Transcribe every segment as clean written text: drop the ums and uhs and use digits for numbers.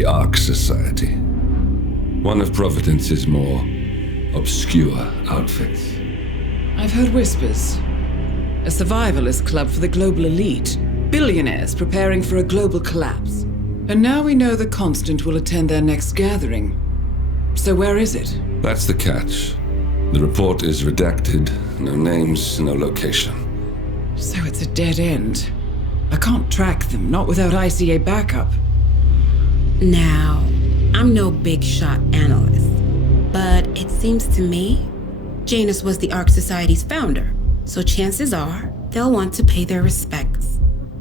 The Ark Society. One of Providence's more obscure outfits. I've heard whispers. A survivalist club for the global elite. Billionaires preparing for a global collapse. And now we know the Constant will attend their next gathering. So where is it? That's the catch. The report is redacted. No names, no location. So it's a dead end. I can't track them, not without ICA backup. Now, I'm no big shot analyst, but it seems to me Janus was the Ark Society's founder, so chances are they'll want to pay their respects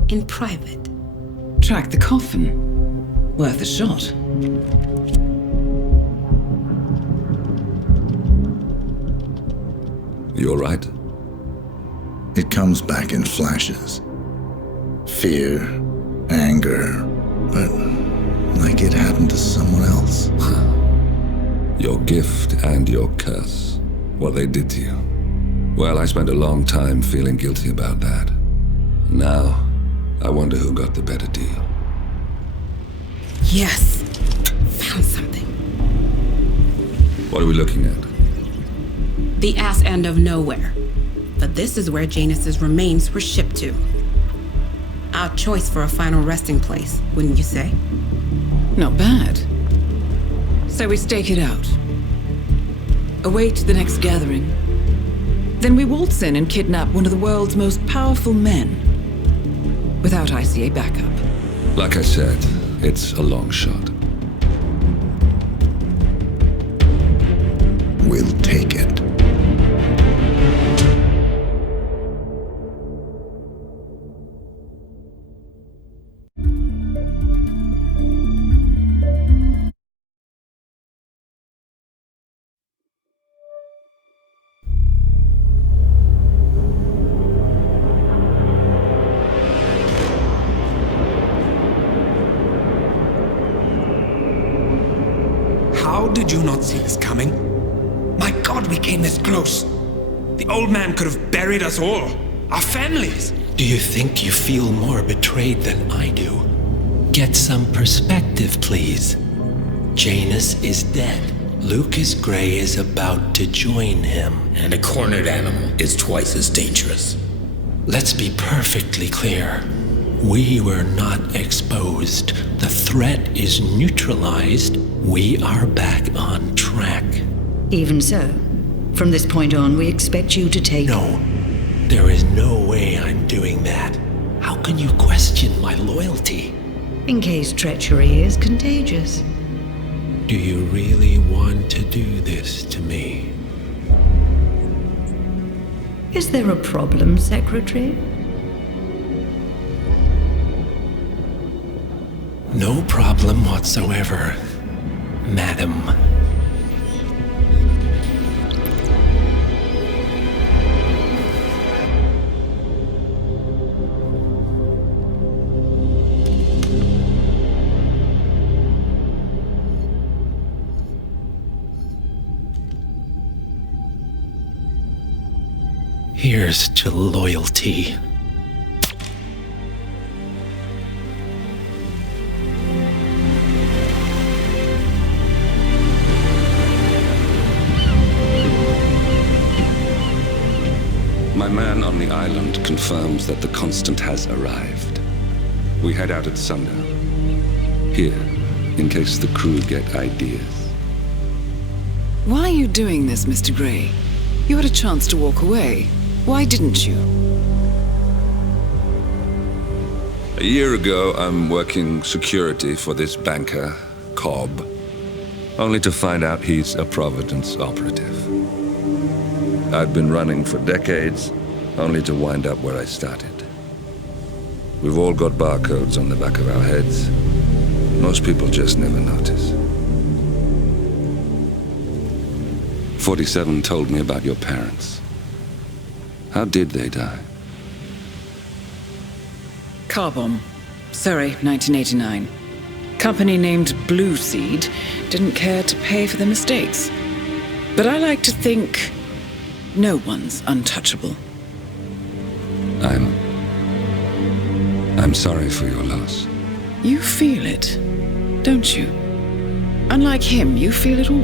in private. Track the coffin. Worth a shot. You all right? It comes back in flashes. Fear, anger, but like it happened to someone else. Your gift and your curse. What they did to you. Well, I spent a long time feeling guilty about that. Now, I wonder who got the better deal. Yes, found something. What are we looking at? The ass end of nowhere. But this is where Janus's remains were shipped to. Our choice for a final resting place, wouldn't you say? Not bad. So we stake it out. Await the next gathering. Then we waltz in and kidnap one of the world's most powerful men. Without ICA backup. Like I said, it's a long shot. We'll take it. How did you not see this coming? My God, we came this close. The old man could have buried us all. Our families. Do you think you feel more betrayed than I do? Get some perspective, please. Janus is dead. Lucas Gray is about to join him. And a cornered animal is twice as dangerous. Let's be perfectly clear. We were not exposed. The threat is neutralized. We are back on track. Even so, from this point on, we expect you to take... No, there is no way I'm doing that. How can you question my loyalty? In case treachery is contagious. Do you really want to do this to me? Is there a problem, Secretary? No problem whatsoever, Madam. Here's to loyalty. My man on the island confirms that the Constant has arrived. We head out at sundown. Here, in case the crew get ideas. Why are you doing this, Mr. Gray? You had a chance to walk away. Why didn't you? A year ago, I'm working security for this banker, Cobb, only to find out he's a Providence operative. I'd been running for decades, only to wind up where I started. We've all got barcodes on the back of our heads. Most people just never notice. 47 told me about your parents. How did they die? Car bomb. Surrey, 1989. Company named Blue Seed didn't care to pay for their mistakes. But I like to think no one's untouchable. I'm sorry for your loss. You feel it, don't you? Unlike him, you feel it all.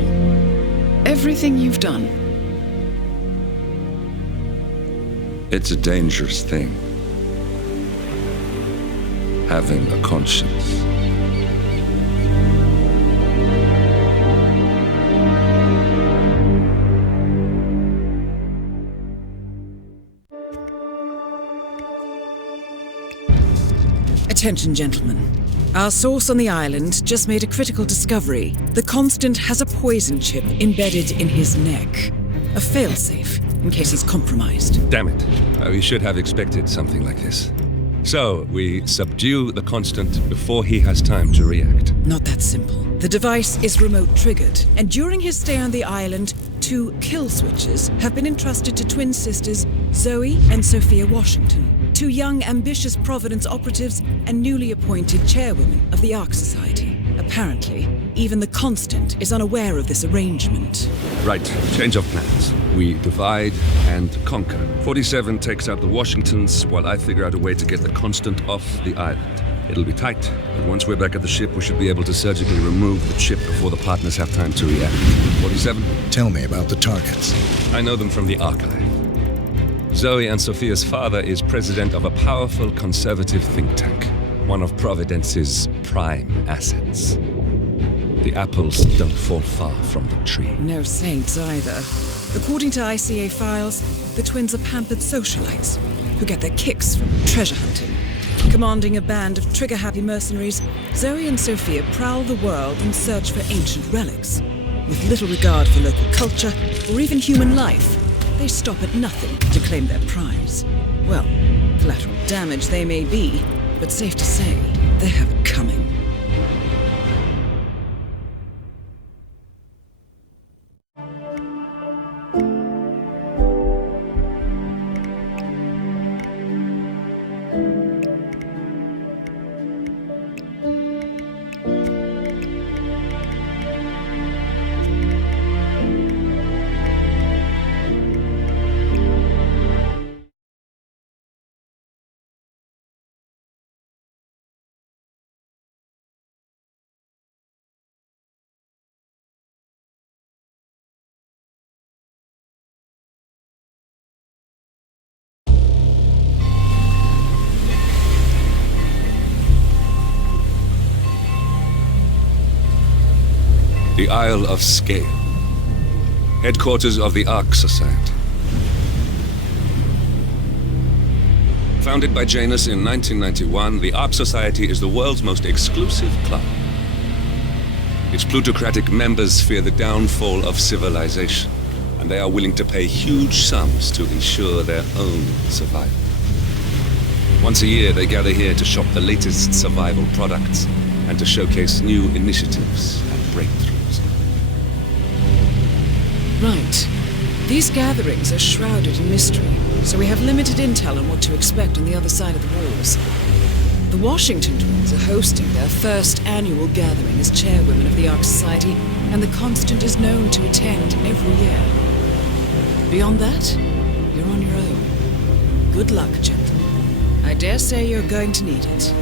Everything you've done. It's a dangerous thing. Having a conscience. Attention, gentlemen. Our source on the island just made a critical discovery. The Constant has a poison chip embedded in his neck. A failsafe, in case he's compromised. Damn it. We should have expected something like this. So, we subdue the Constant before he has time to react. Not that simple. The device is remote triggered, and during his stay on the island, 2 kill switches have been entrusted to twin sisters Zoe and Sophia Washington, 2 young, ambitious Providence operatives and newly appointed chairwomen of the Ark Society. Apparently, even the Constant is unaware of this arrangement. Right, change of plans. We divide and conquer. 47 takes out the Washingtons while I figure out a way to get the Constant off the island. It'll be tight, but once we're back at the ship, we should be able to surgically remove the chip before the partners have time to react. 47? Tell me about the targets. I know them from the archive. Zoe and Sophia's father is president of a powerful conservative think tank, one of Providence's prime assets. The apples don't fall far from the tree. No saints either. According to ICA files, the twins are pampered socialites who get their kicks from treasure hunting. Commanding a band of trigger-happy mercenaries, Zoe and Sophia prowl the world in search for ancient relics. With little regard for local culture or even human life, they stop at nothing to claim their prize. Well, collateral damage they may be, but safe to say, they have it coming. The Isle of Sgàil, headquarters of the Ark Society. Founded by Janus in 1991, the Ark Society is the world's most exclusive club. Its plutocratic members fear the downfall of civilization, and they are willing to pay huge sums to ensure their own survival. Once a year, they gather here to shop the latest survival products and to showcase new initiatives and breakthroughs. Right. These gatherings are shrouded in mystery, so we have limited intel on what to expect on the other side of the walls. The Washington twins are hosting their first annual gathering as chairwomen of the Ark Society, and the Constant is known to attend every year. Beyond that, you're on your own. Good luck, gentlemen. I dare say you're going to need it.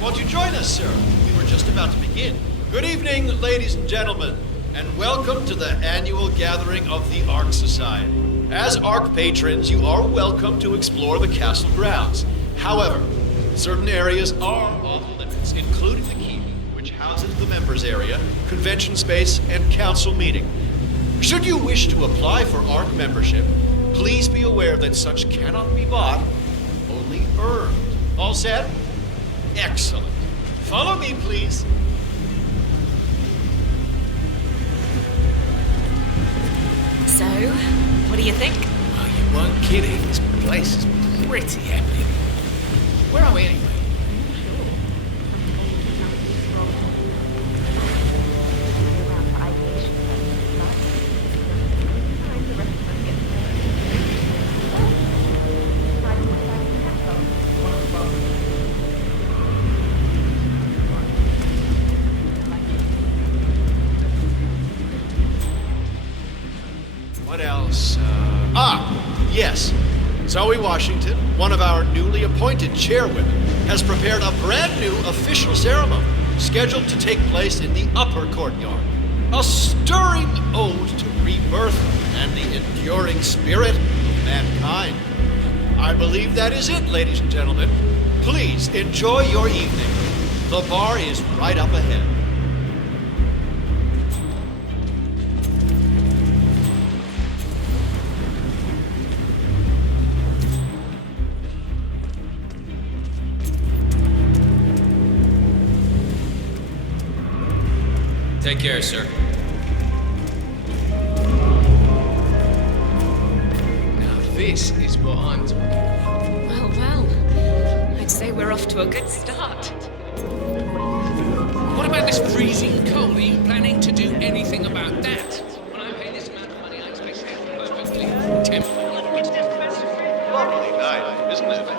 Won't you join us, sir? We were just about to begin. Good evening, ladies and gentlemen, and welcome to the annual gathering of the Ark Society. As Ark patrons, you are welcome to explore the castle grounds. However, certain areas are off limits, including the keep, which houses the members area, convention space, and council meeting. Should you wish to apply for Ark membership, please be aware that such cannot be bought, only earned. All set? Excellent. Follow me, please. So, what do you think? Oh, you weren't kidding. This place is pretty epic. Where are we anyway? Zoe Washington, one of our newly appointed chairwomen, has prepared a brand new official ceremony scheduled to take place in the upper courtyard. A stirring ode to rebirth and the enduring spirit of mankind. I believe that is it, ladies and gentlemen. Please enjoy your evening. The bar is right up ahead. Take care, sir. Now this is what I'm talking about. Well, I'd say we're off to a good start. What about this freezing cold? Are you planning to do anything about that? When I pay this amount of money, I expect to get perfectly tempered. Lovely night, isn't it?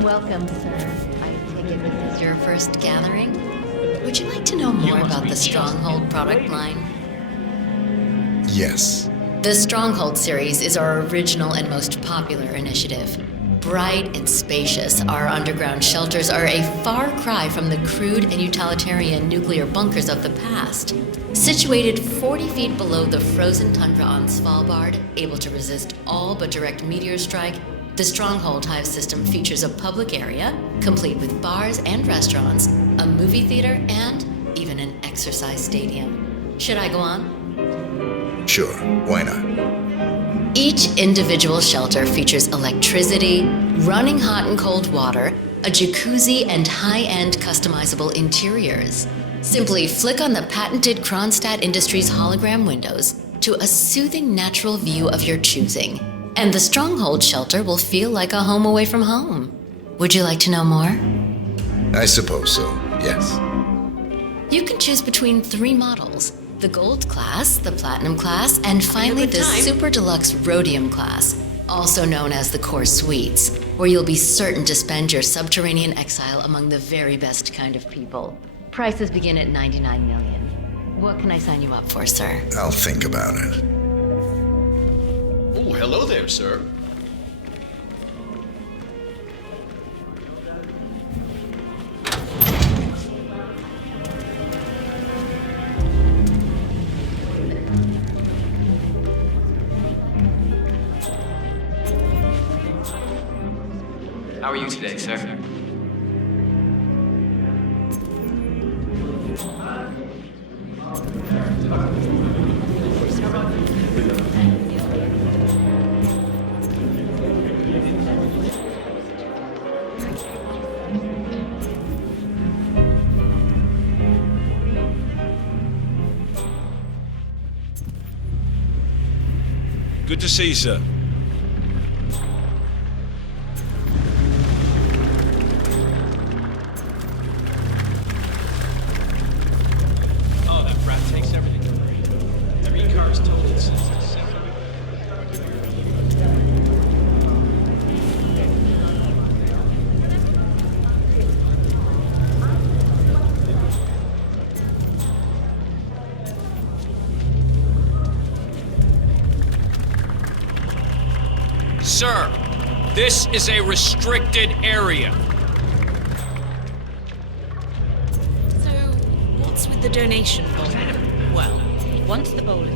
Welcome, sir. I take it this is your first gathering? Would you like to know more about the Stronghold product line? Yes. The Stronghold series is our original and most popular initiative. Bright and spacious, our underground shelters are a far cry from the crude and utilitarian nuclear bunkers of the past. Situated 40 feet below the frozen tundra on Svalbard, able to resist all but direct meteor strike, the Stronghold Hive system features a public area, complete with bars and restaurants, a movie theater, and even an exercise stadium. Should I go on? Sure, why not? Each individual shelter features electricity, running hot and cold water, a jacuzzi, and high-end customizable interiors. Simply flick on the patented Kronstadt Industries hologram windows to a soothing natural view of your choosing, and the Stronghold shelter will feel like a home away from home. Would you like to know more? I suppose so, yes. You can choose between 3 models: the Gold class, the Platinum class, and finally the Super Deluxe Rhodium class, also known as the Core Suites, where you'll be certain to spend your subterranean exile among the very best kind of people. Prices begin at $99 million. What can I sign you up for, sir? I'll think about it. Oh, hello there, sir. How are you today, sir? Good to see you, sir. Oh, that brat takes everything. Every car's told it since it's Sir, this is a restricted area. So, what's with the donation bowl? Well, once the bowl is...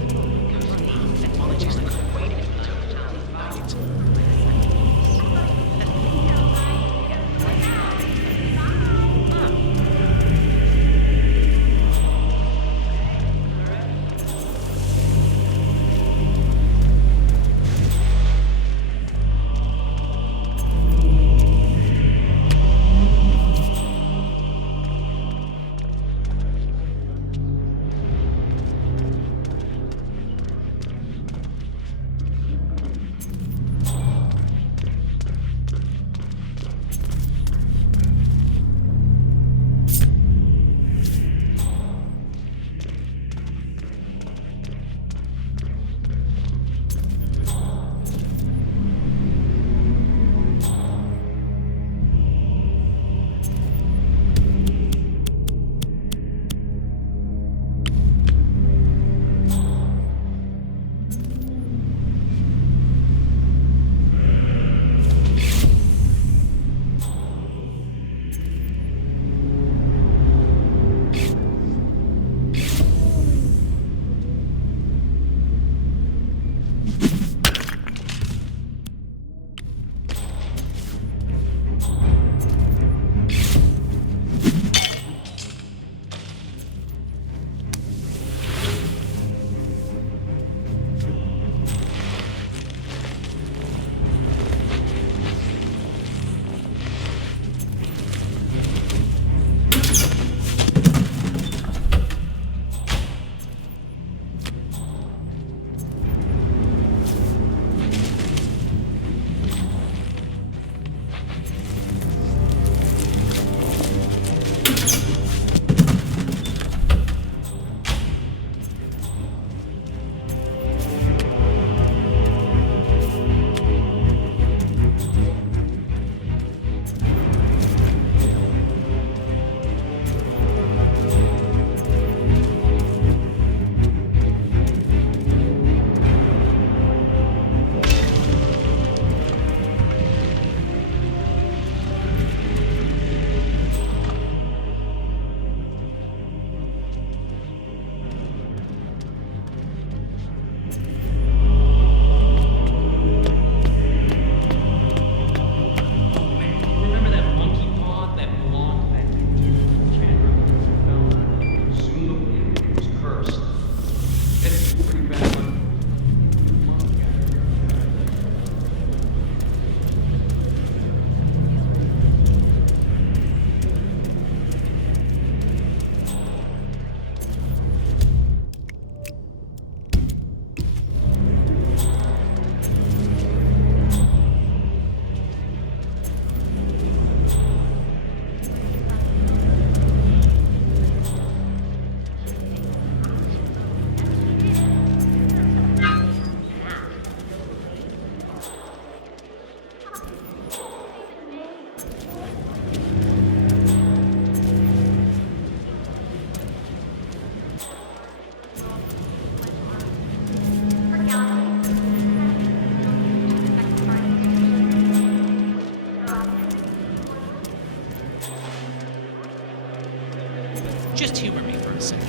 Just humor me for a second.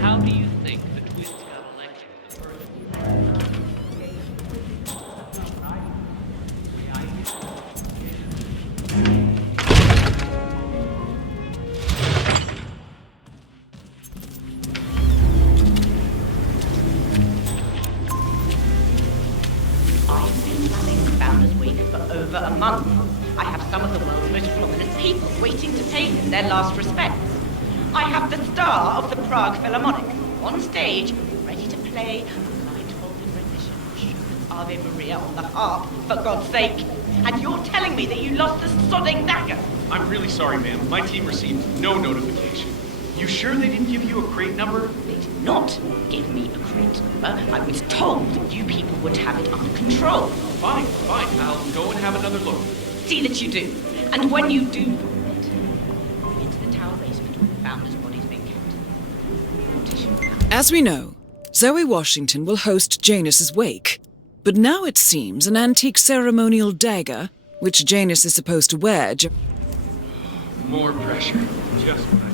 How do you think the twins got elected in the first place? I've been planning the Founders Week for over a month. I have some of the world's most prominent people waiting to pay him their last respects. I have the star of the Prague Philharmonic on stage, ready to play a light-folded rendition of Schubert's Ave Maria on the harp, for God's sake. And you're telling me that you lost the sodding dagger? I'm really sorry, ma'am. My team received no notification. You sure they didn't give you a crate number? They did not give me a crate number. I was told that you people would have it under control. Fine. I'll go and have another look. See that you do. And when you do into the tower basement where the Founders' body's been kept. As we know, Zoe Washington will host Janus's wake. But now it seems an antique ceremonial dagger, which Janus is supposed to wear. More pressure. Just what I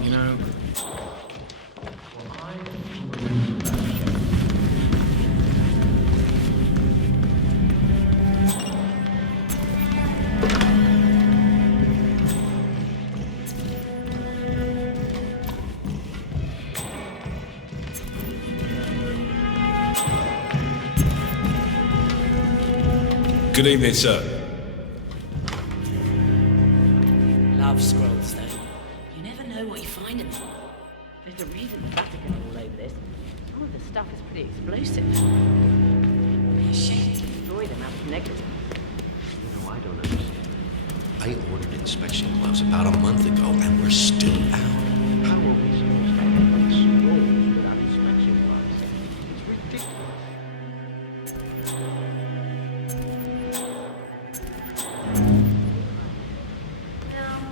need. You know, Good evening, sir. Love scrolls, though. You never know what you find in them. There's a reason the Vatican are all over this. Some of the stuff is pretty explosive. Be a shame to destroy them out of negligence. You know, I don't understand. I ordered inspection gloves about a month ago, and we're still out. How are we supposed to have scrolls without inspection gloves? It's ridiculous.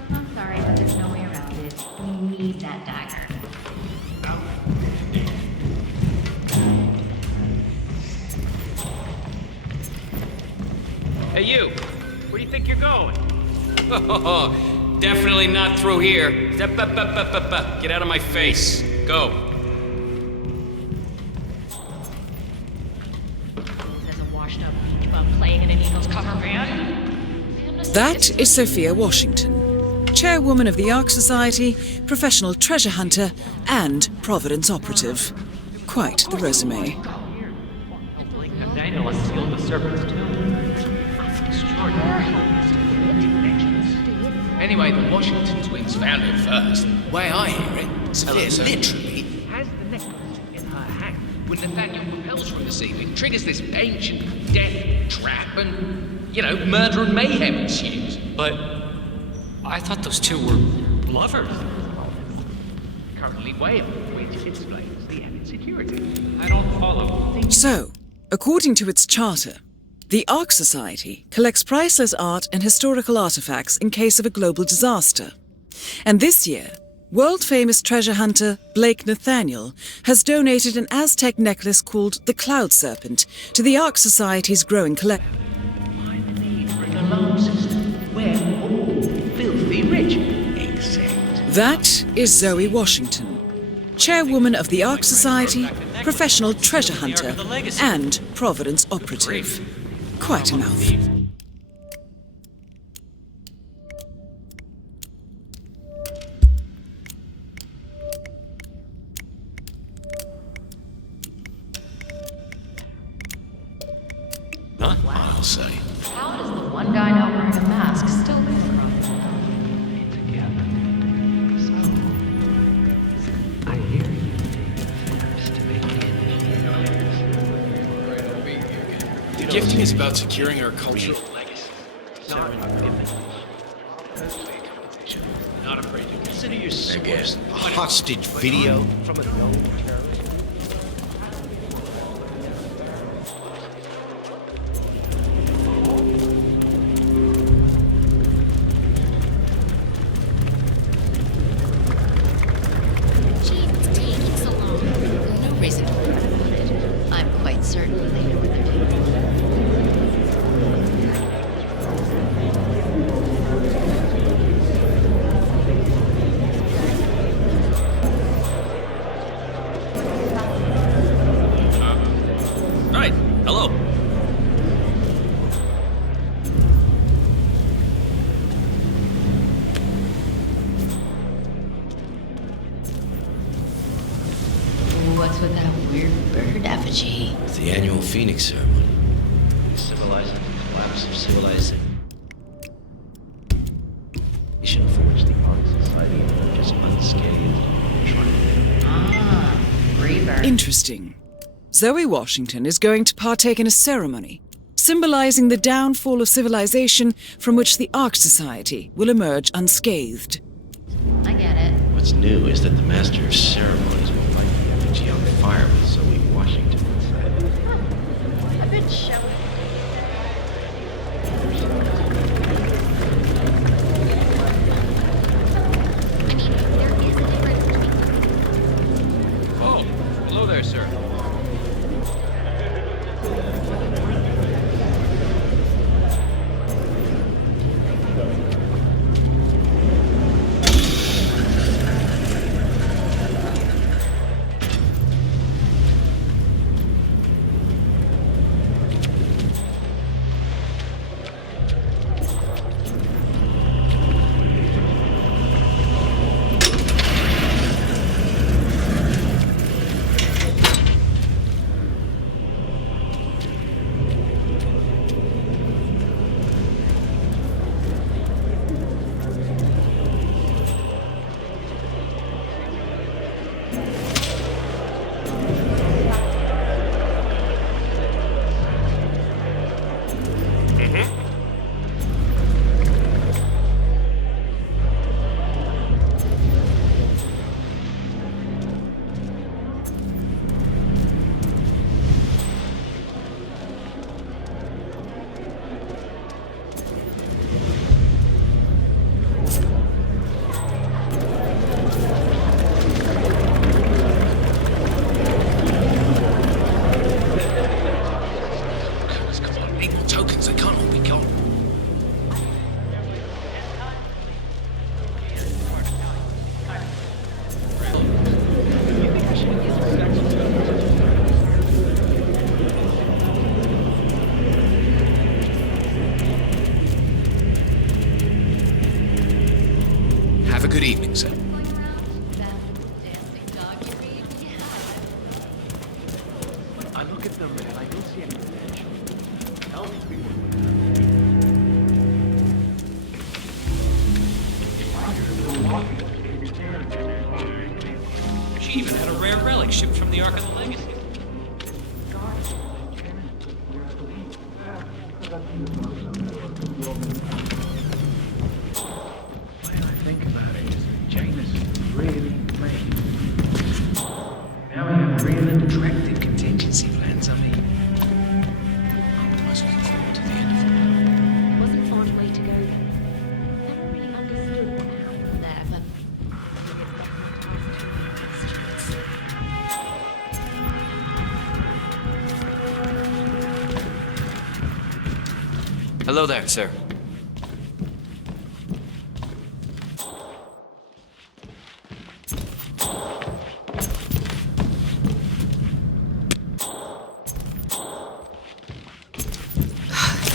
I'm sorry, but there's no way around it. We need that dagger. Hey, you! Where do you think you're going? Oh, definitely not through here. Step up. Get out of my face. Go. There's a washed-up beach bum playing in an Eagles cover band. That is Sophia Washington, chairwoman of the Ark Society, professional treasure hunter, and Providence operative. Quite the resume. Daniel unsealed the serpent's tomb. Extraordinary. Anyway, the Washington twins found it first. Way I hear it, Sophia literally has the necklace in her hand when Nathaniel propels from the ceiling, triggers this ancient death trap, and, you know, murder and mayhem ensues. But I thought those two were lovers. Currently Whale, which explains the added security. I don't follow. So, according to its charter, the Ark Society collects priceless art and historical artifacts in case of a global disaster. And this year, world-famous treasure hunter Blake Nathaniel has donated an Aztec necklace called the Cloud Serpent to the Ark Society's growing collection. Alarm system. We're all filthy rich. Except. That is Zoe Washington, chairwoman of the Ark Society, professional treasure hunter, and Providence operative. Quite a mouthful. Not I'll say. How does the one guy not wearing a mask still come across? I hear you. The gifting is about securing our cultural legacy. Not afraid to Consider your source a hostage video from a known terrorist. Gee, what's taking so long? No reason to worry about it. I'm quite certain they know what they're doing. Right, hello. What's with that weird bird effigy? It's the annual Phoenix ceremony. Civilizing the collapse of civilization for which the Ark Society emerges unscathed. Rebirth. Interesting. Zoe Washington is going to partake in a ceremony symbolizing the downfall of civilization from which the Ark Society will emerge unscathed. I get it. What's new is that the Master of Ceremonies will light the effigy on fire with Zoe Washington inside it. A bit showy. sir. Have a good evening, sir. I look at them and I don't see any potential. Help me. She even had a rare relic shipped from the Ark of the Legacy. When I think about it, Janus is really playing. Now we have real attractive contingency plans, I mean. I was looking forward to the end of it. Wasn't far away to go then. Never really understood what happened there, but Hello there, sir.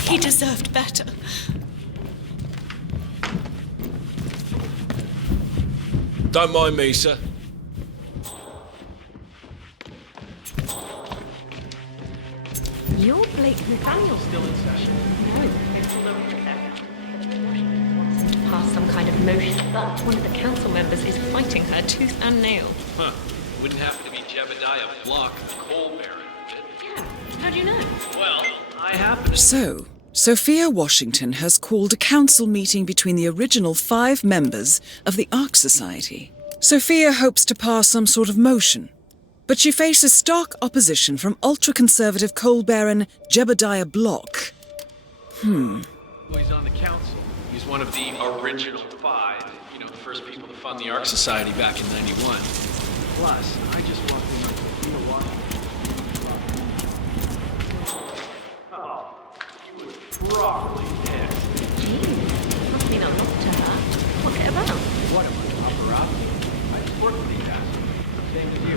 He deserved better. Don't mind me, sir. You're Blake Nathaniel still in session? No, it's all over there. Washington wants him to pass some kind of motion, but one of the council members is fighting her tooth and nail. Huh. Wouldn't happen to be Jebediah Block, the coal baron, would it? Yeah, how'd you know? Well, I happen to... So, Sophia Washington has called a council meeting between the original 5 members of the Ark Society. Sophia hopes to pass some sort of motion, but she faces stark opposition from ultra-conservative coal baron Jebediah Block. Well, he's on the council. He's one of the original 5. You know, the first people to fund the Ark Society back in '91. Plus, I just walked in you were watching. Oh, you were properly pissed. Jeez, must mean a lot to her. What's it about? What am I, paparazzi? I just work for these assholes. Same as you.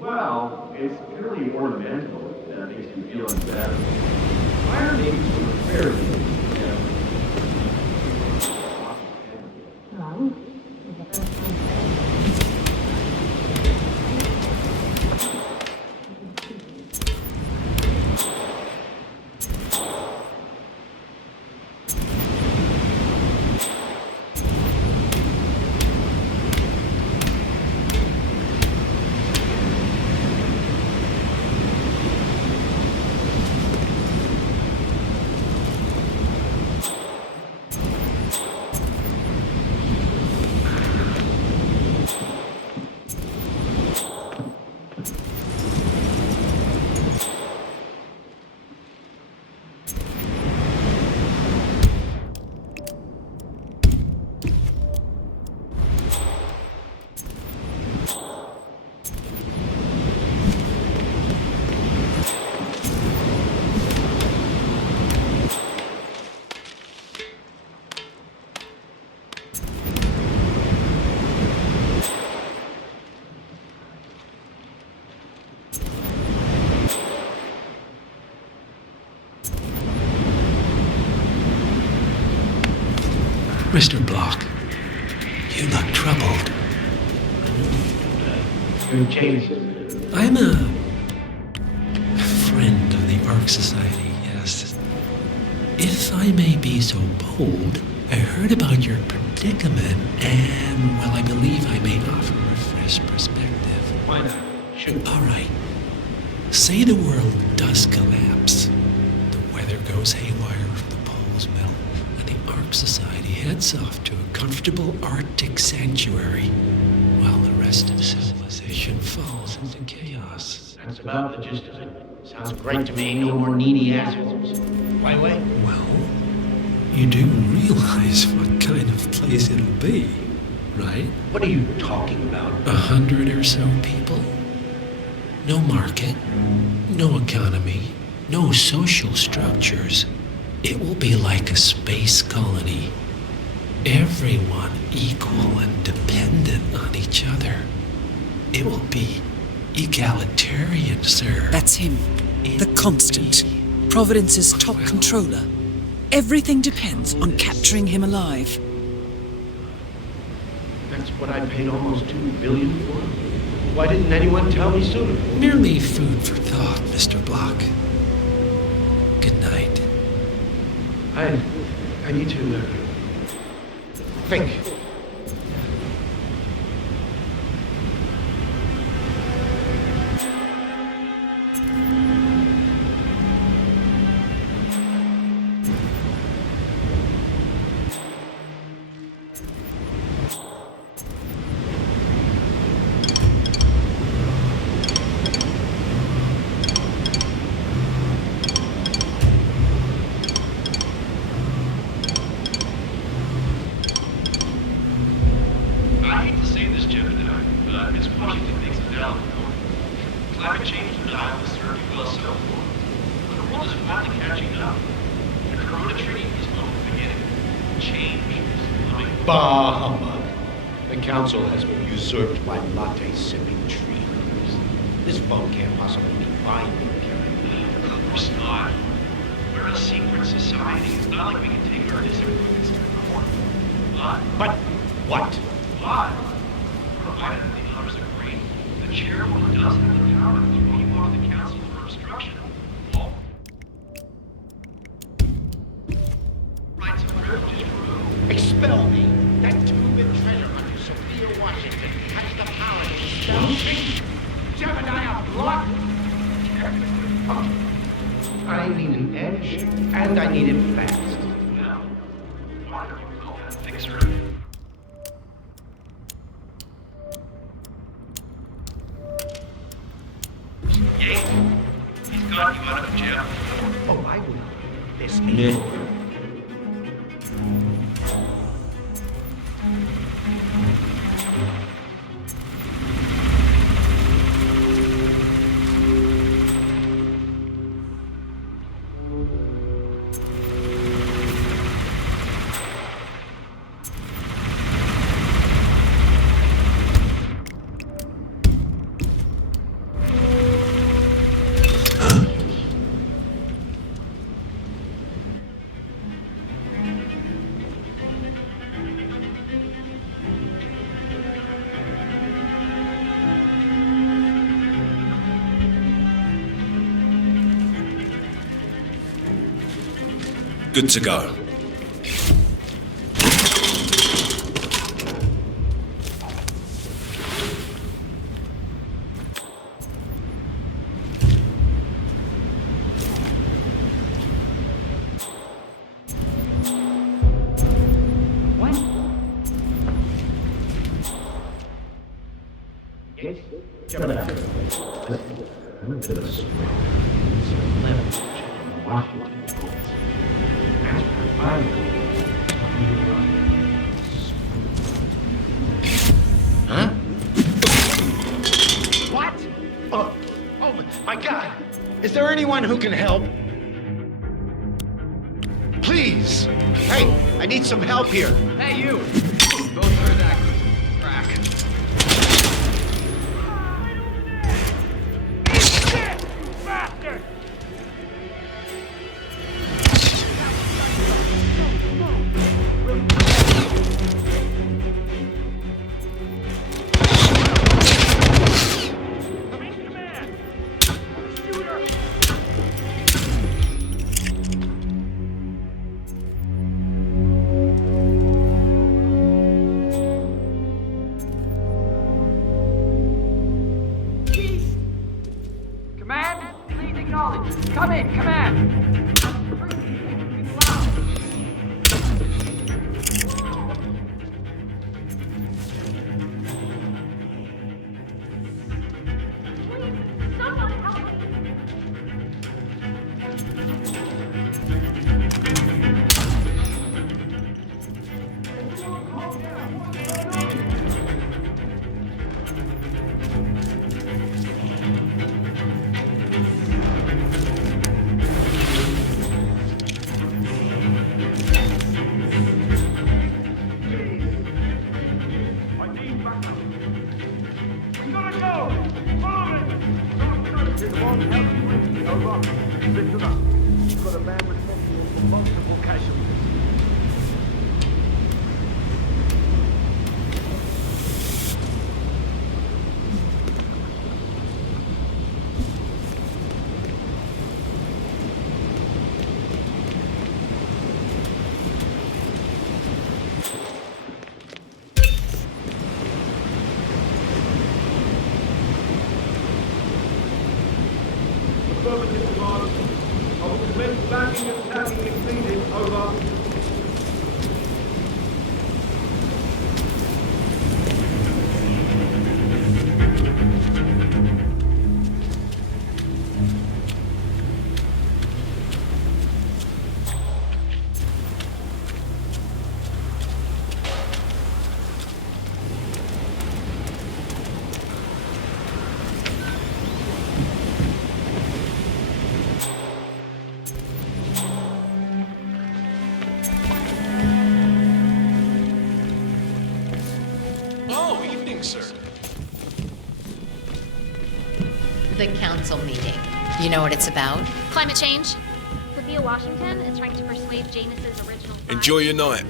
Well, it's purely ornamental. That makes you feeling better. Irony was fairly. Mr. Block, you look troubled. I'm a friend of the Ark Society, yes. If I may be so bold, I heard about your predicament, and, well, I believe I may offer a fresh perspective. Why not? Shoot. All right. Say the world does collapse. The weather goes haywire, the poles melt, and the Ark Society heads off to a comfortable Arctic sanctuary, while the rest of civilization falls into chaos. That's about the gist of it. Sounds great to me. No more needy assholes. Why wait? Well, you do realize what kind of place it'll be, right? What are you talking about? 100 or so people. No market, no economy, no social structures. It will be like a space colony. Everyone equal and dependent on each other. It will be egalitarian, sir. That's him. The Constant. Providence's top controller. Everything depends on capturing him alive. That's what I paid almost $2 billion for? Why didn't anyone tell me sooner? Merely food for thought, Mr. Block. Good night. I need to think. Climate change denial is serving well so far. But the world is finally catching up. The Corona Treaty is only the beginning. Change is coming. Bah humbug. The council has been usurped by latte-sipping trees. This vote can't possibly be binding, Karen. Of course not. We're a secret society. It's not like we can take our disagreements to court. But what? But, provided the others agree, the chairwoman does have the power to throw you off the council for obstruction. Oh. Rights of privilege grew. Expel me. That two-bit treasure hunter, Sophia Washington, has the power to expel me. Jebediah Block. I need an edge, and I need it fast. Now, why don't you call that fixer? Yeah, he's got you out of jail. Oh, I will. This is. Good to go. What? Yes? Jebediah. I went to the swamp. It's 11 Washington. Huh? What? Oh my God! Is there anyone who can help? Please! Hey, I need some help here. Hey, you! Both heard that crack. Shit! Bastard! casualties. Affirmative command. I will commence landing and tagging if needed. Over. Oh, evening, sir. The council meeting. You know what it's about? Climate change. Sophia Washington is trying to persuade Janus's original. Enjoy your night.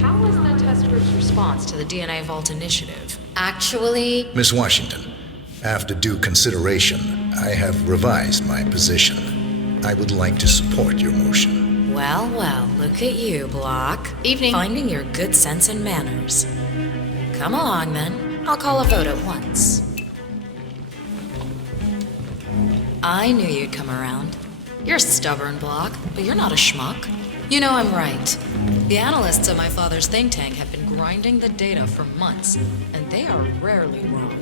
How was the test group's response to the DNA Vault initiative? Actually, Miss Washington, after due consideration, I have revised my position. I would like to support your motion. Well, look at you, Block. Evening. Finding your good sense and manners. Come along, then. I'll call a vote at once. I knew you'd come around. You're stubborn, Block, but you're not a schmuck. You know I'm right. The analysts at my father's think tank have been grinding the data for months, and they are rarely wrong.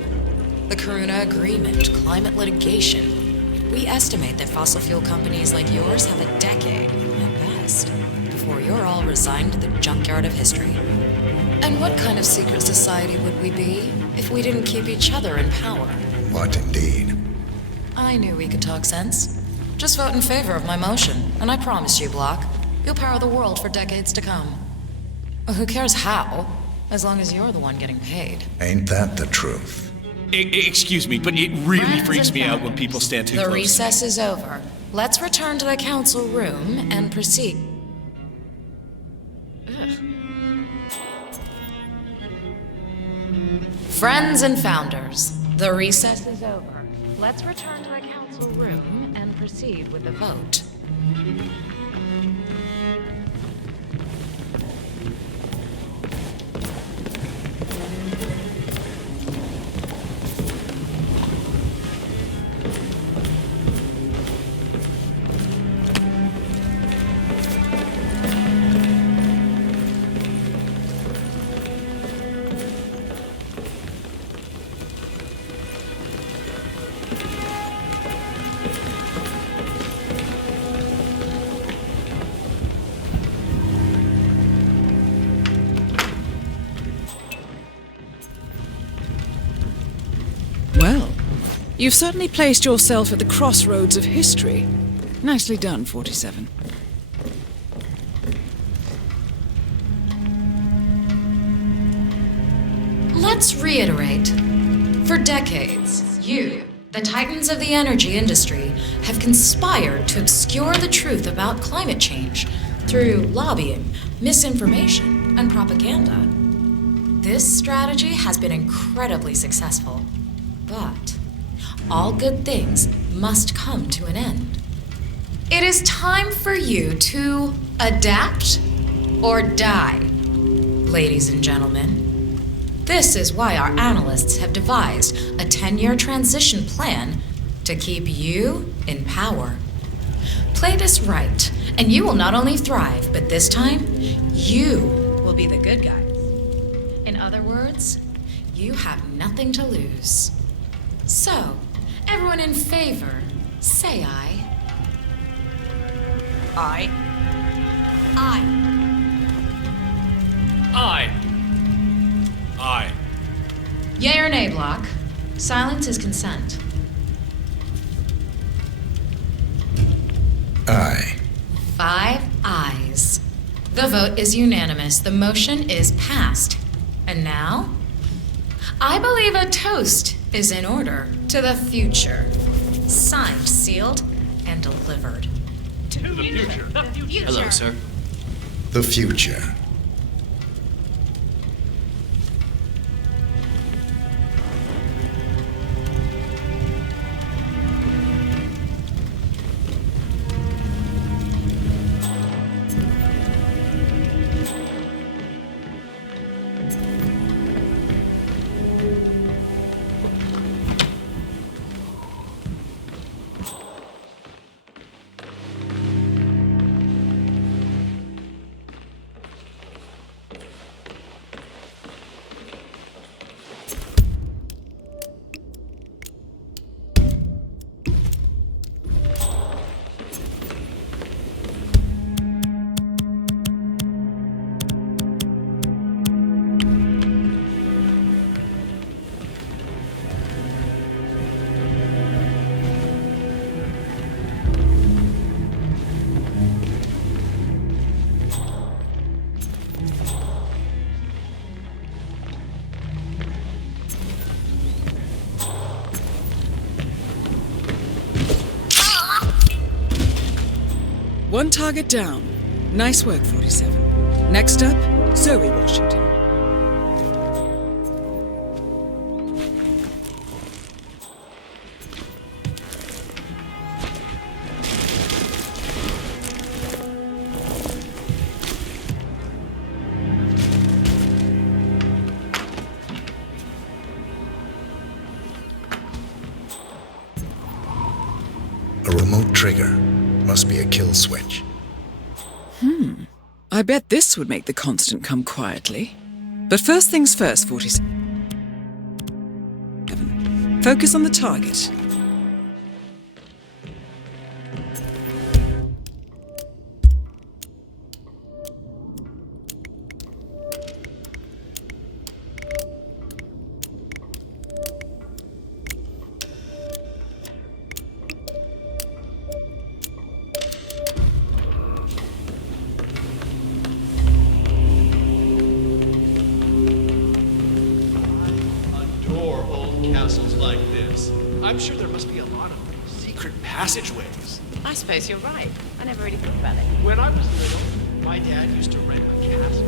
The Karuna Agreement, climate litigation. We estimate that fossil fuel companies like yours have a decade, at best, before you're all resigned to the junkyard of history. And what kind of secret society would we be if we didn't keep each other in power? What indeed? I knew we could talk sense. Just vote in favor of my motion, and I promise you, Block, you'll power the world for decades to come. Who cares how, as long as you're the one getting paid. Ain't that the truth? Excuse me, but it really Friends freaks and me out when family. people stand too The close. recess is over. Let's return to the council room and proceed. Ugh. Friends and founders, the recess is over. Let's return to the council room and proceed with the vote. Well, you've certainly placed yourself at the crossroads of history. Nicely done, 47. Let's reiterate. For decades, you, the titans of the energy industry, have conspired to obscure the truth about climate change through lobbying, misinformation, and propaganda. This strategy has been incredibly successful, but all good things must come to an end. It is time for you to adapt or die, ladies and gentlemen. This is why our analysts have devised a 10-year transition plan to keep you in power. Play this right, and you will not only thrive, but this time, you will be the good guys. In other words, you have nothing to lose. So, everyone in favor, say aye. Aye. Aye. Aye. Aye. Yea or nay, Block? Silence is consent. Aye. 5 ayes. The vote is unanimous. The motion is passed. And now, I believe a toast is in order to the future. Signed, sealed, and delivered. To the future. The future. Hello, sir. The future. One target down. Nice work, 47. Next up, Zoe Washington. A remote trigger. Must be a kill switch. I bet this would make the Constant come quietly. But first things first, 47. Focus on the target. Castles like this. I'm sure there must be a lot of secret passageways. I suppose you're right. I never really thought about it. When I was little, my dad used to rent a castle.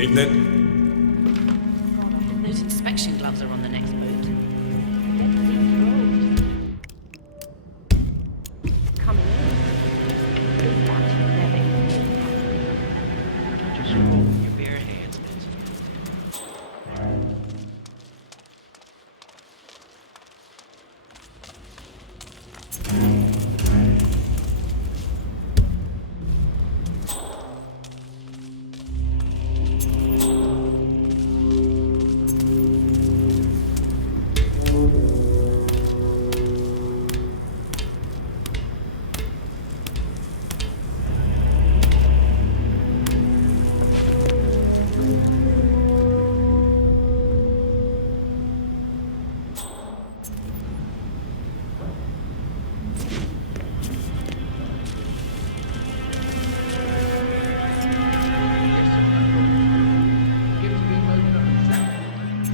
Evening. Those inspection gloves are on the next boat. Coming in. Is that heavy? Just roll with your bare hands,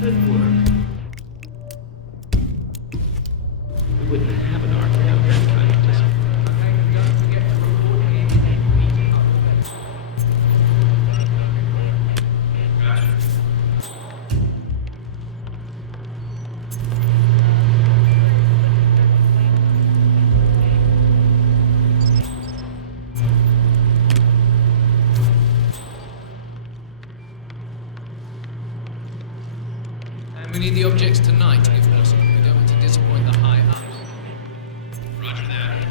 Good work. We wouldn't have an arc without that kind of discipline. We need the objects tonight, if possible. We don't want to disappoint the high-ups. Roger that.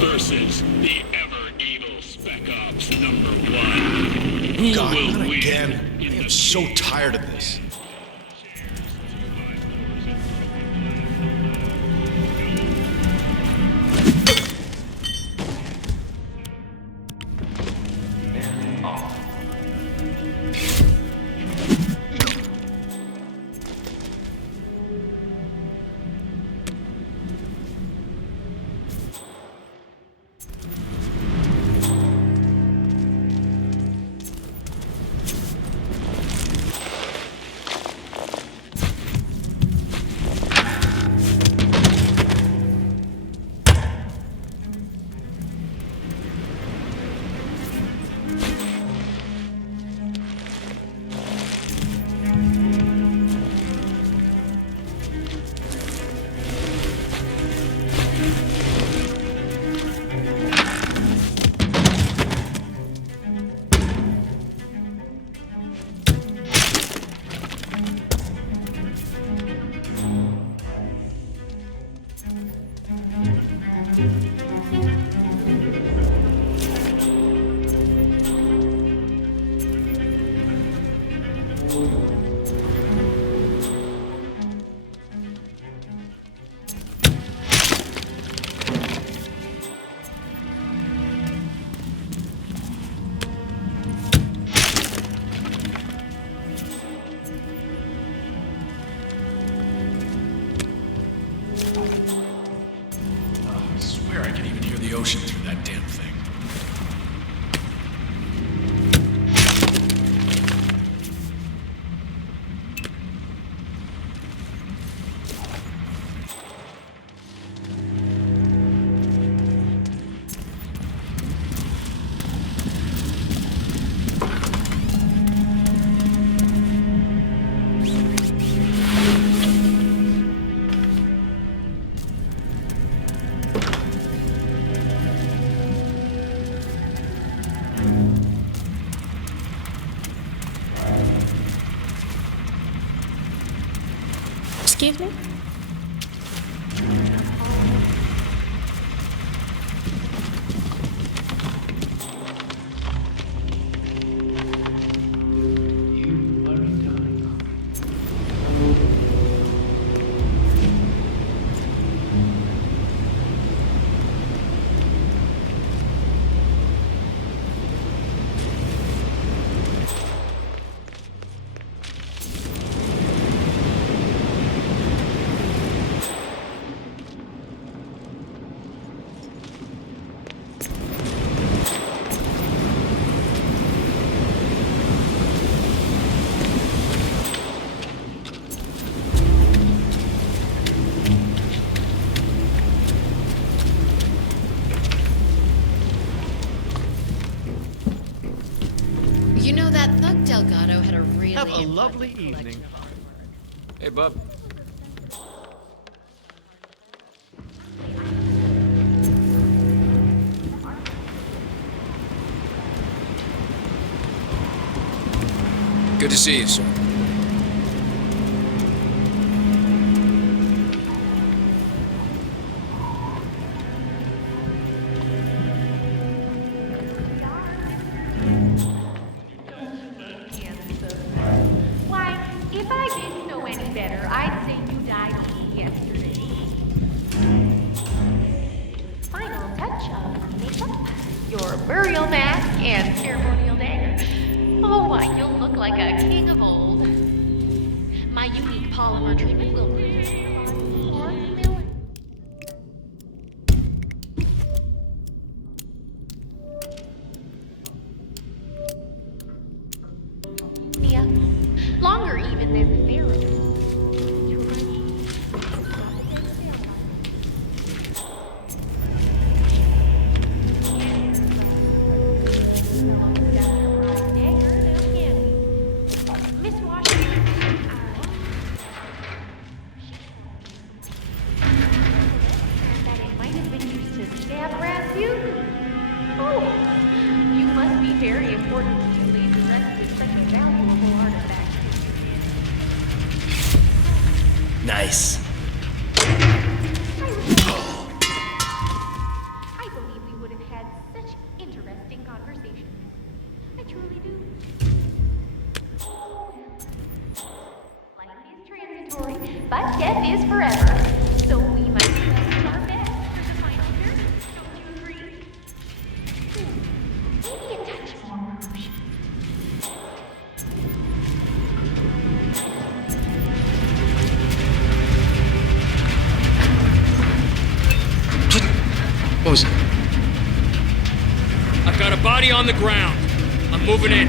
Versus the ever-evil Spec Ops #1. Who God, will not win? again. I am so tired of this. I swear I can even hear the ocean through that damn thing. Excuse me? have a lovely evening. Hey, bub. Good to see you, sir. Why, if I didn't know any better, I'd say you died only yesterday. Final touch of makeup, your burial mask, and ceremonial dagger. Oh, why, you'll look like a king of old. My unique polymer treatment will Mia, longer even than the therapy. Miss Washington, that it might have been used to stab Rasputin. Oh, you must be very important to leave the rest with such a valuable artifact. Nice. I believe we would have had such interesting conversations. I truly do. Life is transitory, but death is forever. So we must do our best for the final journey. Don't you agree? Maybe a touch more rouge. What was it? I've got a body on the ground. I'm moving in.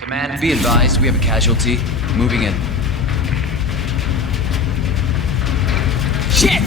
Command, be advised, we have a casualty. Moving in. Shit!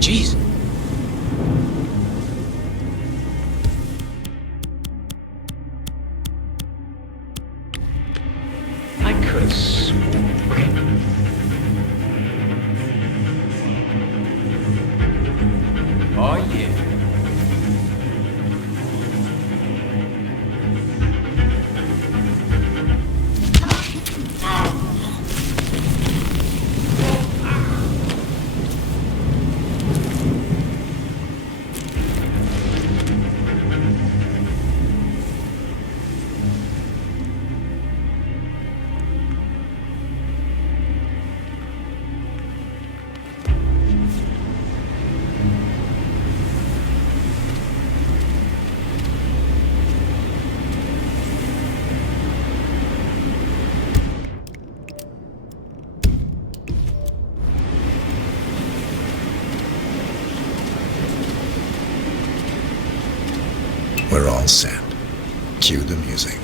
Jeez. I could have sworn. Oh, yeah. All set. Cue the music.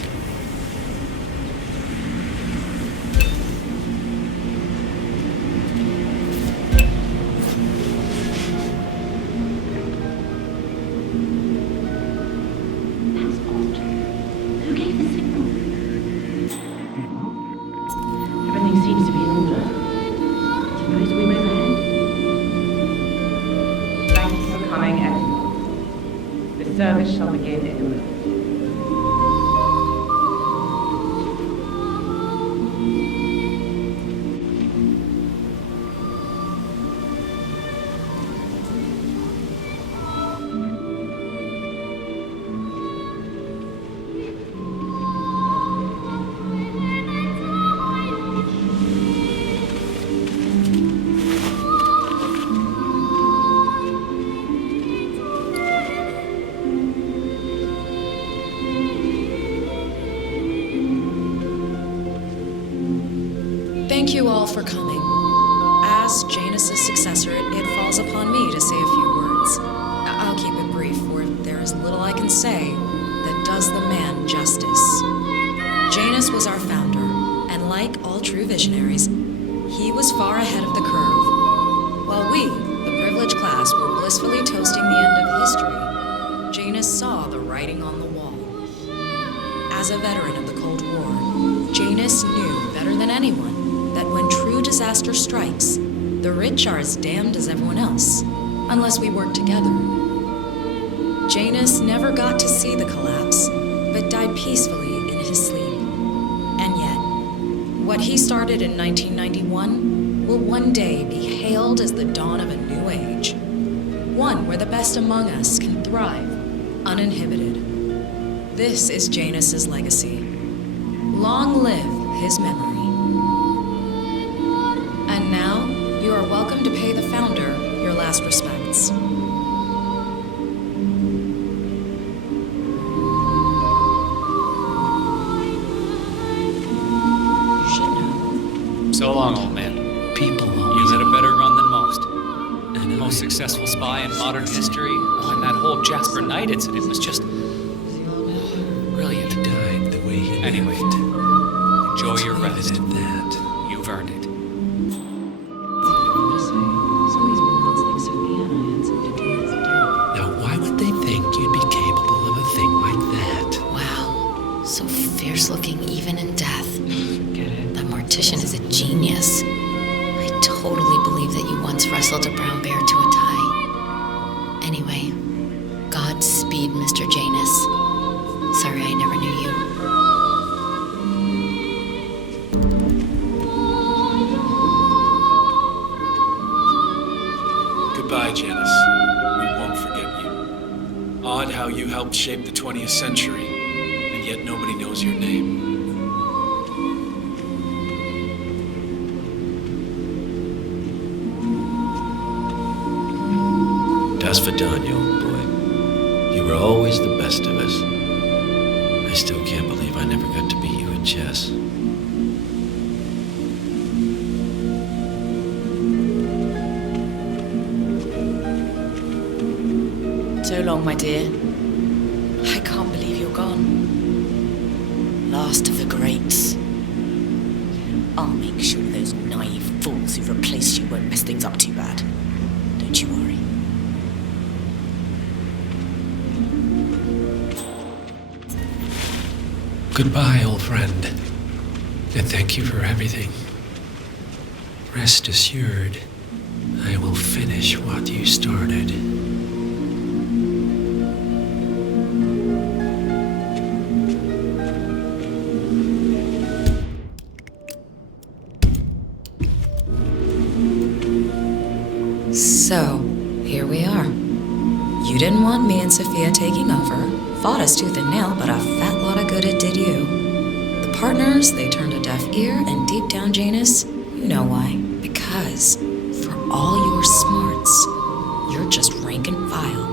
Everything seems to be in order. Suppose we move ahead. Thank you for coming, everyone. The service shall begin in a moment. Thank you all for coming. As Janus' successor, it falls upon me to say a few words. I'll keep it brief, for there is little I can say that does the man justice. Janus was our founder, and like all true visionaries, he was far ahead of the curve. While we, the privileged class, were blissfully toasting the end of history, Janus saw the writing on the wall. As a veteran of the Cold War, Janus knew better than anyone that when true disaster strikes, the rich are as damned as everyone else, unless we work together. Janus never got to see the collapse, but died peacefully in his sleep. And yet, what he started in 1991 will one day be hailed as the dawn of a new age. One where the best among us can thrive, uninhibited. This is Janus' legacy. Long live his memory. And now, you are welcome to pay the founder your last respects. So long, old man. People You had a better run than most. Most successful spy in modern history. And that whole Jasper Knight incident was just brilliant. died the way he Anyway, lived. enjoy your rest. At that. You've earned it. Now, why would they think you'd be capable of a thing like that? Wow, so fierce looking even in death. That mortician is a genius. I totally believe that you once wrestled a brown bear to a tie. Anyway, Godspeed, Mr. Janus. Sorry I never knew you. Goodbye, Janus. We won't forget you. Odd how you helped shape the 20th century, and yet nobody knows your name. Das Vidania, old boy. You were always the best of us. I still can't believe I never got to beat you at chess. So long, my dear. I can't believe you're gone. Last of the greats. I'll make sure those naive fools who've replaced you won't mess things up too bad. Don't you worry. Goodbye, old friend. And thank you for everything. Rest assured, I will finish what you started. So, here we are. You didn't want me and Sophia taking over, fought us tooth and nail, but a fat lot of good it did you. The partners, they turned a deaf ear, and deep down, Janus, you know why. Because, for all your smarts, you're just rank and file.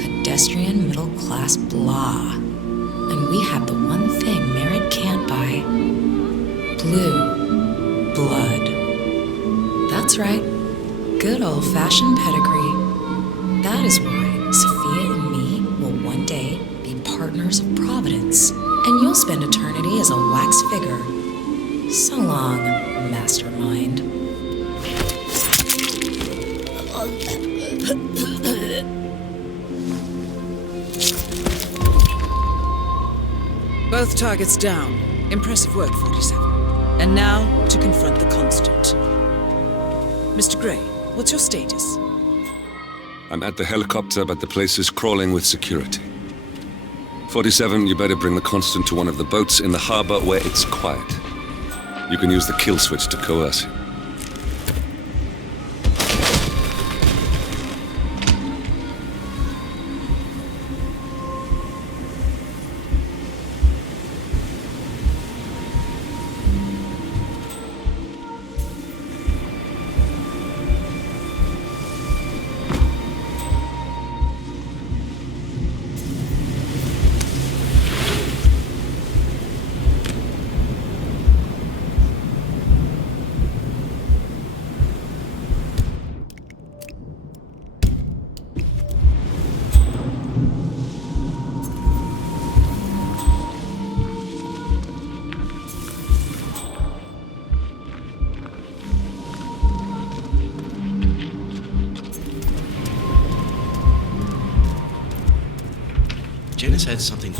Pedestrian middle-class blah. And we have the one thing merit can't buy. Blue blood. That's right. Good old-fashioned pedigree. That is why Sophia and me will one day be partners waters of Providence, and you'll spend eternity as a wax figure. So long, mastermind. Both targets down. Impressive work, 47. And now, to confront the Constant. Mr. Gray, what's your status? I'm at the helicopter, but the place is crawling with security. 47, you better bring the Constant to one of the boats in the harbor where it's quiet. You can use the kill switch to coerce him. Janice had something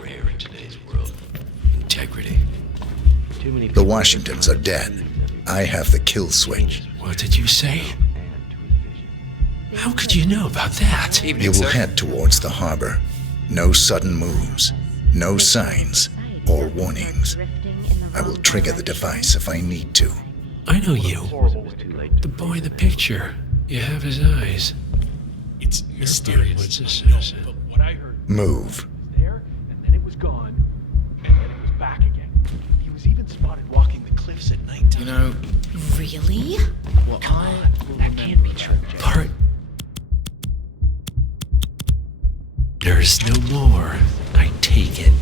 rare in today's world. Integrity. The Washingtons are dead. I have the kill switch. What did you say? How could you know about that? You will head towards the harbor. No sudden moves, no signs or warnings. I will trigger the device if I need to. I know you. The boy in the picture. You have his eyes. It's mysterious. What's this? But what I heard Move. was there, and then it was gone, and then it was back again. He was even spotted walking the cliffs at nighttime. You know, Really? well, that can't be true. There's no more, I take it.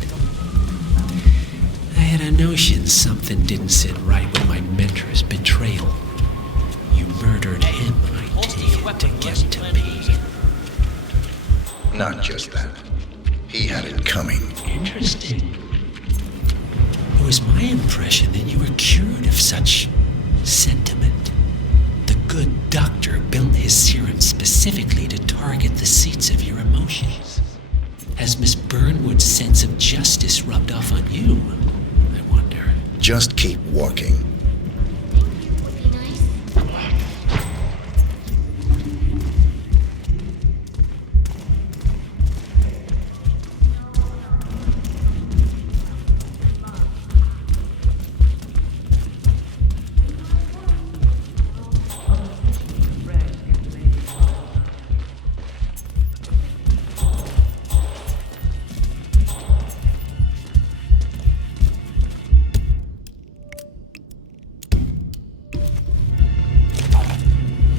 I had a notion something didn't sit right with my mentor's betrayal. You murdered him, I take it, to get to me. Not just that. He had it coming. Interesting. It was my impression that you were cured of such sentiment. The good doctor built his serum specifically to target the seats of your emotions. Has Miss Burnwood's sense of justice rubbed off on you? I wonder. Just keep walking.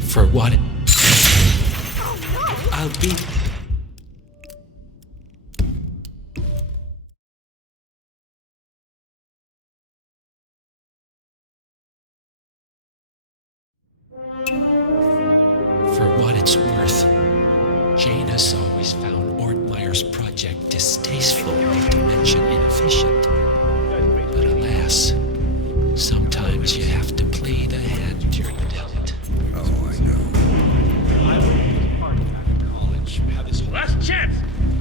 For what? I'll be... For what it's worth, Janus always found Ortmeyer's project distasteful, not to mention inefficient. But alas, sometimes you have to play the hand you're dealt. Oh, I know. Last chance!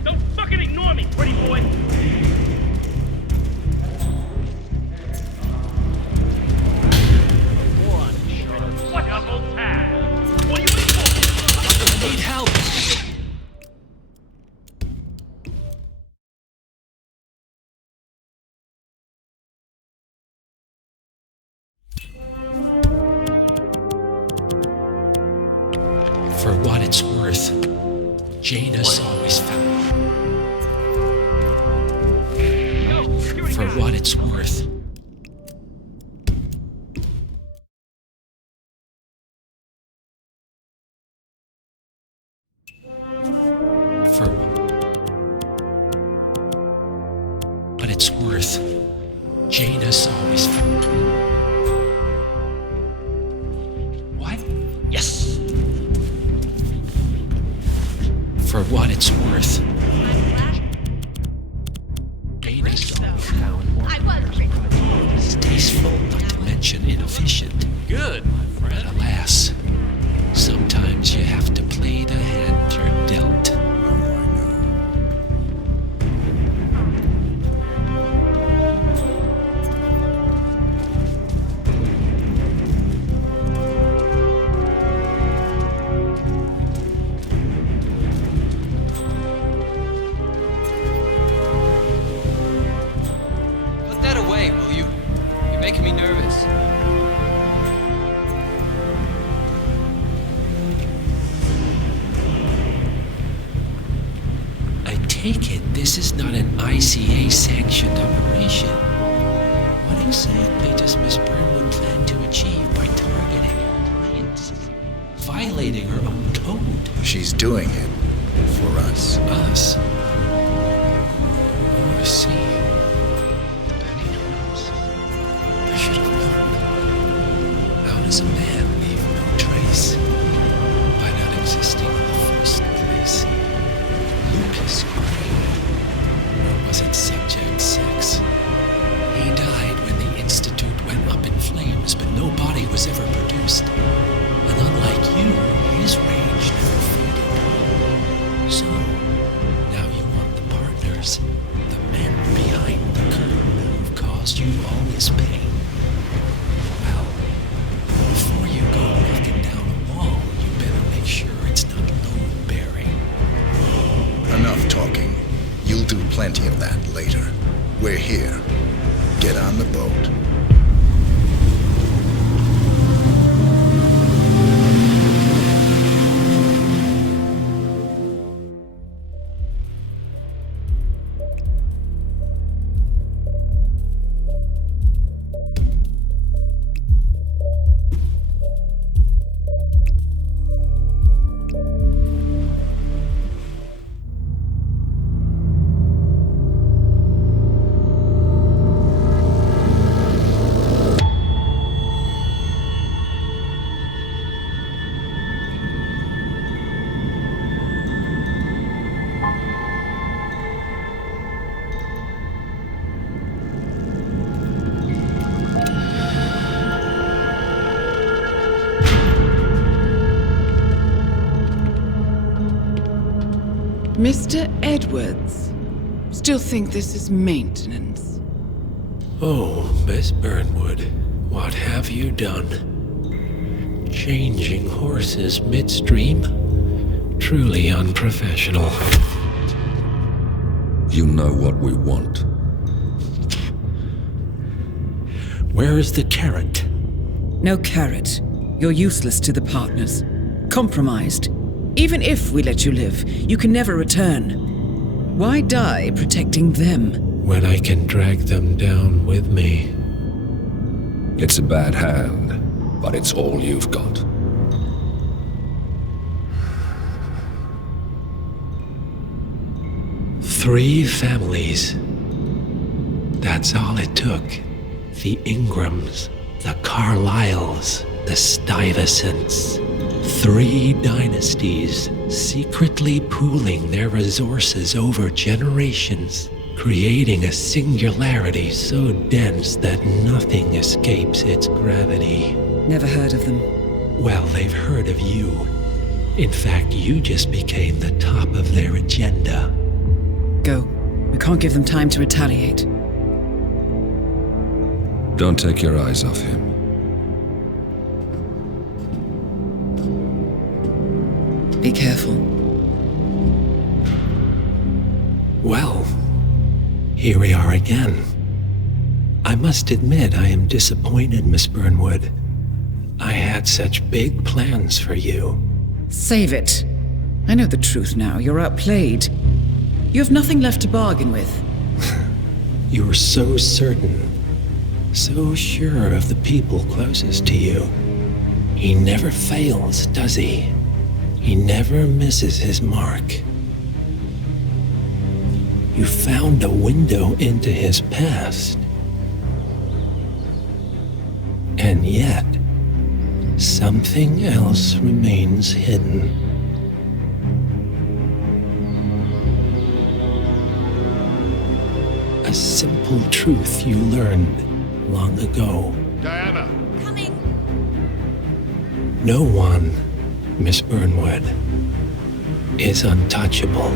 Don't fucking ignore me, pretty boy! What double tap? What are you waiting for? Need help! For what it's worth, Janus always found. For what it's worth. For what it's worth, Janus always found. What? Yes! For what it's worth. and inefficient. Good, my friend. But alas, sometimes you have to play the hand you're dealt. Put that away, will you? You're making me nervous. I take it this is not an ICA-sanctioned operation. What exactly does Miss Burnwood plan to achieve by targeting her clients? Violating her own code? She's doing it for us. Us? Oh, I see. I should have known. How does a man leave no trace? By not existing in the first place. Lucas Gray. Or was it Subject 6? He died when the Institute went up in flames, but no body was ever produced. And unlike you, his rage never faded. So, now you want the partners, the men behind the curtain who've caused you all this pain. Well, before you go knocking down a wall, you better make sure it's not load-bearing. Enough talking. You'll do plenty of that later. We're here. Get on the boat. Mr. Edwards, still think this is maintenance? Oh, Miss Burnwood, what have you done? Changing horses midstream? Truly unprofessional. You know what we want. Where is the carrot? No carrot. You're useless to the partners. Compromised. Even if we let you live, you can never return. Why die protecting them? When I can drag them down with me. It's a bad hand, but it's all you've got. Three families. That's all it took. The Ingrams, the Carlyles, the Stuyvesants. 3 dynasties, secretly pooling their resources over generations, creating a singularity so dense that nothing escapes its gravity. Never heard of them. Well, they've heard of you. In fact, you just became the top of their agenda. Go. We can't give them time to retaliate. Don't take your eyes off him. Be careful. Well, here we are again. I must admit I am disappointed, Miss Burnwood. I had such big plans for you. Save it. I know the truth now. You're outplayed. You have nothing left to bargain with. You're so certain, so sure of the people closest to you. He never fails, does he? He never misses his mark. You found a window into his past. And yet, something else remains hidden. A simple truth you learned long ago. Diana, No one, Miss Burnwood, is untouchable.